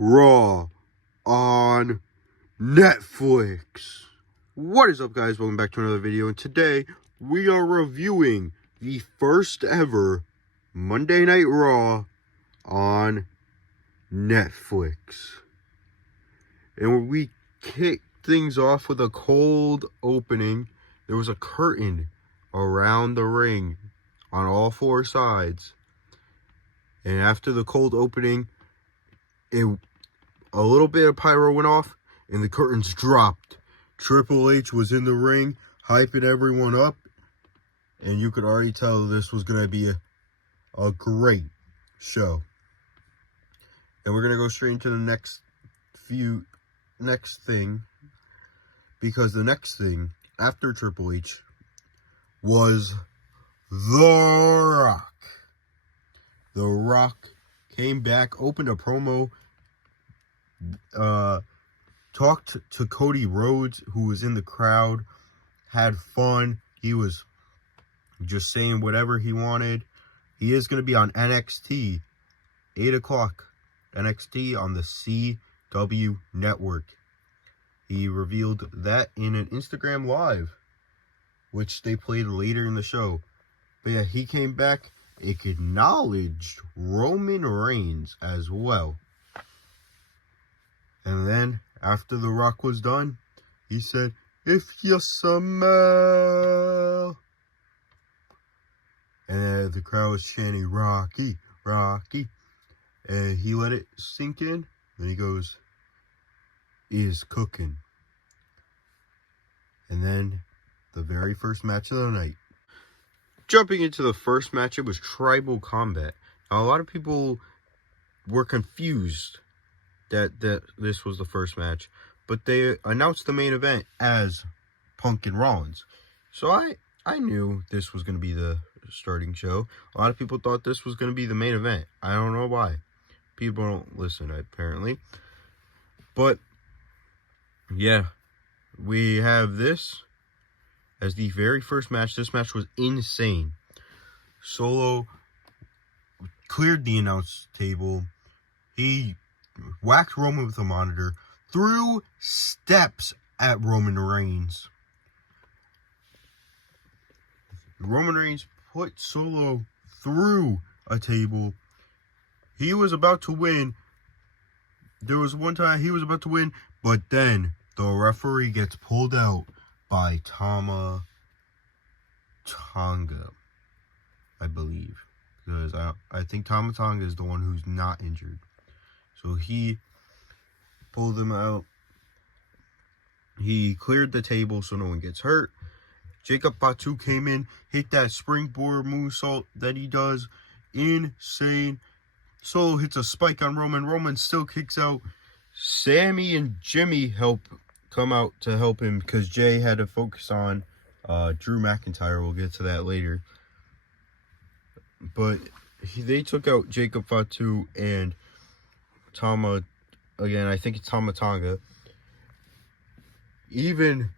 RAW on Netflix. What is up, guys? Welcome back to another video, and today we are reviewing the first ever Monday Night Raw on Netflix. And we kick things off with a cold opening. There was a curtain around the ring on all four sides. And after the cold opening, a little bit of pyro went off and the curtains dropped. Triple H was in the ring, hyping everyone up. And you could already tell this was going to be a great show. And we're going to go straight into the next thing. Because the next thing after Triple H was The Rock. The Rock came back, opened a promo, talked to Cody Rhodes, who was in the crowd, had fun. He was just saying whatever he wanted. He is going to be on NXT, 8 o'clock, NXT on the CW network. He revealed that in an Instagram Live, which they played later in the show. But yeah, he came back, acknowledged Roman Reigns as well. And then, after The Rock was done, he said, "If you smell." And the crowd was chanting, "Rocky, Rocky." And he let it sink in. Then he goes, "Is cooking." And then, the very first match of the night. Jumping into the first match, it was Tribal Combat. Now, a lot of people were confused that this was the first match, but they announced the main event as Punk and Rollins. So I knew this was going to be the starting show. A lot of people thought this was going to be the main event. I don't know why. People don't listen, apparently. But, yeah, we have this as the very first match. This match was insane. Solo cleared the announce table. He whacked Roman with a monitor, threw steps at Roman Reigns. Roman Reigns put Solo through a table. He was about to win. There was one time he was about to win, but then the referee gets pulled out by Tama Tonga, I believe. Because I think Tama Tonga is the one who's not injured. So he pulled them out. He cleared the table so no one gets hurt. Jacob Fatu came in, hit that springboard moonsault that he does. Insane. Solo hits a spike on Roman. Roman still kicks out. Sammy and Jimmy come out to help him because Jay had to focus on Drew McIntyre. We'll get to that later. But they took out Jacob Fatu and Tama, again, I think it's Tama Tonga. Even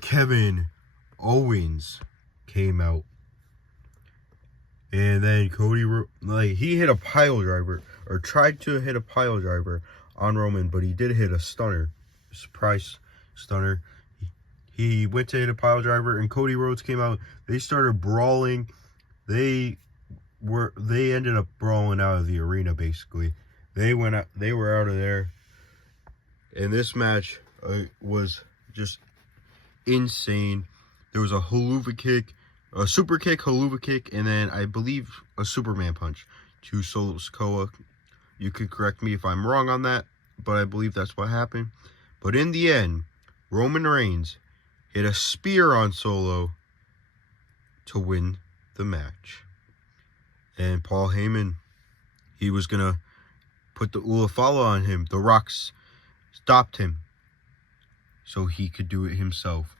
Kevin Owens came out. And then Cody, he hit a pile driver, or tried to hit a pile driver on Roman, but he did hit a stunner. Surprise stunner. He went to hit a pile driver, and Cody Rhodes came out. They started brawling. They ended up brawling out of the arena, basically. They were out of there. And this match was just insane. There was a haluva kick, a super kick, haluva kick, and then I believe a Superman punch to Solo Sikoa. You could correct me if I'm wrong on that, but I believe that's what happened. But in the end, Roman Reigns hit a spear on Solo to win the match. And Paul Heyman, he was going to put the Ulafala on him. The Rock stopped him so he could do it himself.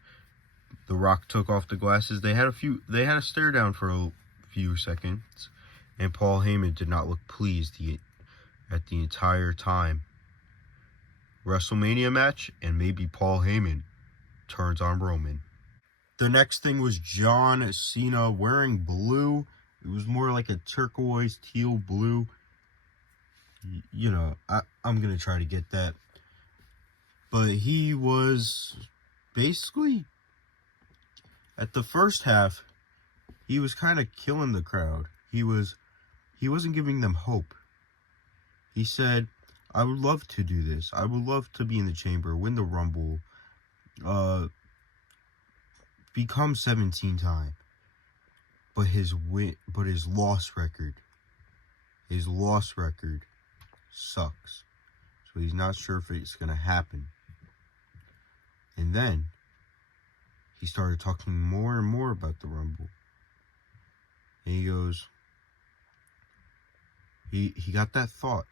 The Rock took off the glasses. They had a stare down for a few seconds, and Paul Heyman did not look pleased at the entire time. WrestleMania match, and maybe Paul Heyman turns on Roman. The next thing was John Cena wearing blue. It was more like a turquoise teal blue. you know, I'm going to try to get that. But he was basically, at the first half, he was kind of killing the crowd. He wasn't giving them hope. He said, I would love to do this. I would love to be in the chamber, win the Rumble, become 17-time. But his loss record sucks. So he's not sure if it's going to happen. And then he started talking more and more about the Rumble. And he goes, he got that thought.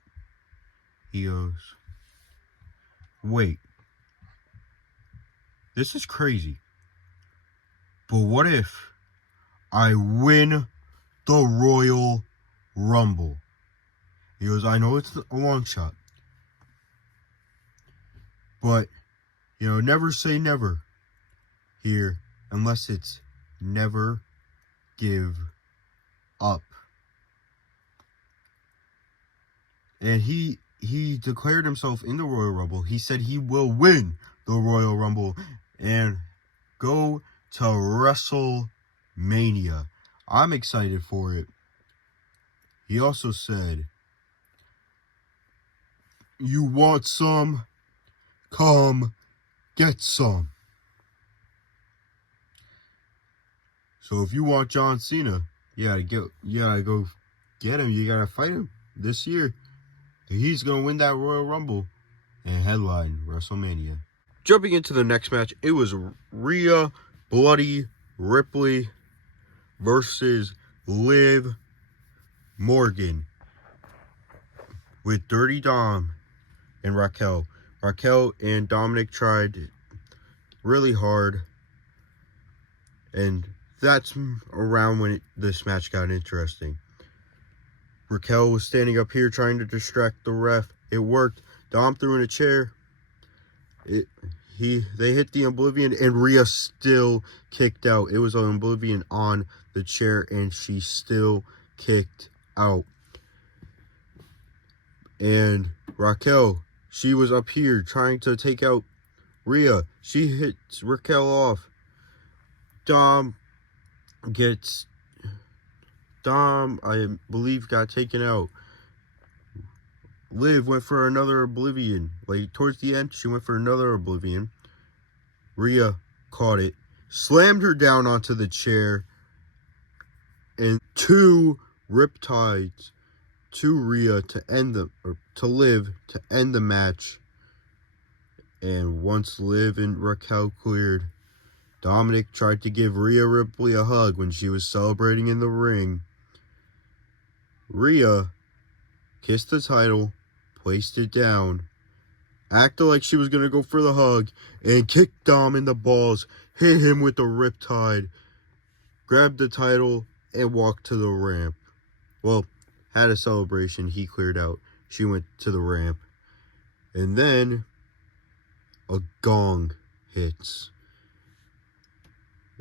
He goes, wait, this is crazy. But what if I win the Royal Rumble? He goes, I know it's a long shot, but, you know, never say never here unless it's never give up. And he declared himself in the Royal Rumble. He said he will win the Royal Rumble and go to WrestleMania. I'm excited for it. He also said, you want some? Come get some. So if you want John Cena, you gotta go get him. You gotta fight him this year. He's gonna win that Royal Rumble and headline WrestleMania. Jumping into the next match, it was Rhea Bloody Ripley versus Liv Morgan with Dirty Dom and Raquel. Raquel and Dominic tried really hard, and that's around when this match got interesting. Raquel was standing up here trying to distract the ref. It worked. Dom threw in a chair. They hit the Oblivion, and Rhea still kicked out. It was an Oblivion on the chair, and she still kicked out. And Raquel, she was up here trying to take out Rhea. She hits Raquel off. Dom, I believe, got taken out. Liv went for another Oblivion. Like, towards the end, she went for another Oblivion. Rhea caught it, slammed her down onto the chair, and 2 riptides to Rhea to Liv to end the match. And once Liv and Raquel cleared, Dominic tried to give Rhea Ripley a hug when she was celebrating in the ring. Rhea kissed the title, placed it down, acted like she was going to go for the hug, and kicked Dom in the balls, hit him with the riptide, grabbed the title, and walked to the ramp. Well, had a celebration. He cleared out. She went to the ramp. And then a gong hits.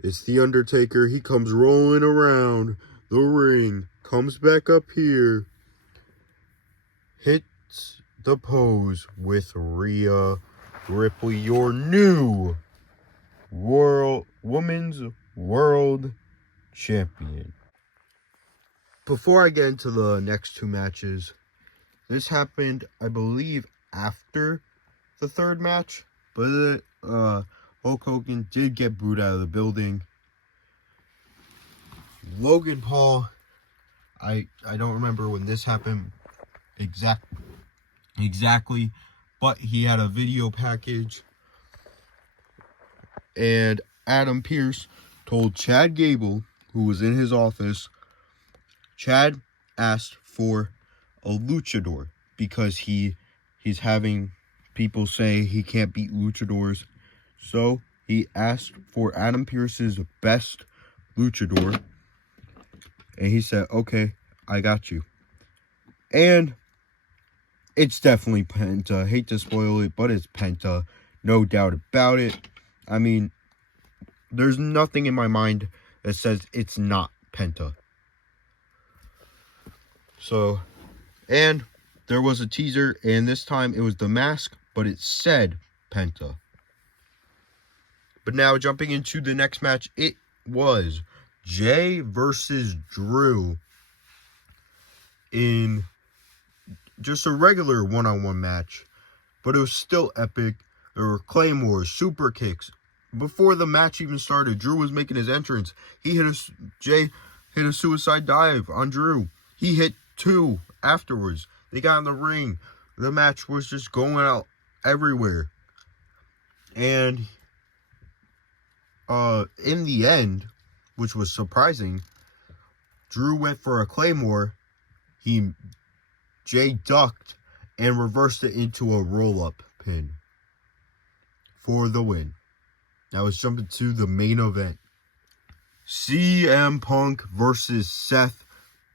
It's The Undertaker. He comes rolling around the ring, comes back up here, hits the pose with Rhea Ripley, your new Women's World Champion. Before I get into the next 2 matches, this happened, I believe, after the 3rd match, but Hulk Hogan did get booed out of the building. Logan Paul, I don't remember when this happened exactly, but he had a video package, and Adam Pearce told Chad Gable, who was in his office, Chad asked for a luchador because he's having people say he can't beat luchadors. So he asked for Adam Pearce's best luchador. And he said, okay, I got you. And it's definitely Penta. Hate to spoil it, but it's Penta. No doubt about it. I mean, there's nothing in my mind that says it's not Penta. So, and there was a teaser, and this time it was the mask, but it said Penta. But now jumping into the next match, it was Jay versus Drew in just a regular one-on-one match, but it was still epic. There were claymores, super kicks. Before the match even started, Drew was making his entrance. Jay hit a suicide dive on Drew. He hit 2 afterwards. They got in the ring. The match was just going out everywhere. And in the end, which was surprising, Drew went for a claymore. Jay ducked and reversed it into a roll-up pin for the win. Now let's jump into the main event. CM Punk versus Seth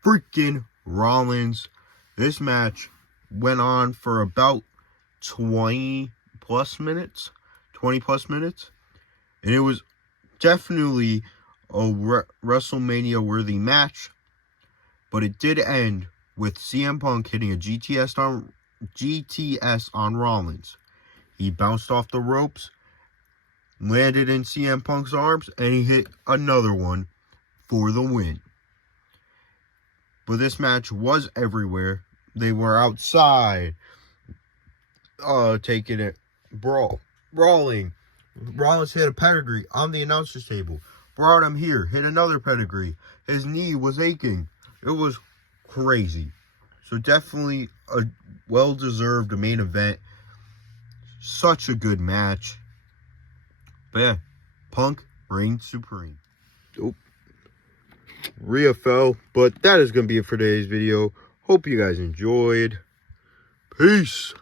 freaking Rollins. This match went on for about 20 plus minutes. And it was definitely a WrestleMania worthy match. But it did end with CM Punk hitting a GTS on Rollins. He bounced off the ropes, landed in CM Punk's arms, and he hit another one for the win. But this match was everywhere. They were outside, taking it, brawling. Rollins hit a pedigree on the announcer's table. Brought him here, hit another pedigree. His knee was aching. It was crazy. So definitely a well-deserved main event. Such a good match. But yeah, Punk reigns supreme. Oh, Rhea fell, but that is going to be it for today's video. Hope you guys enjoyed. Peace.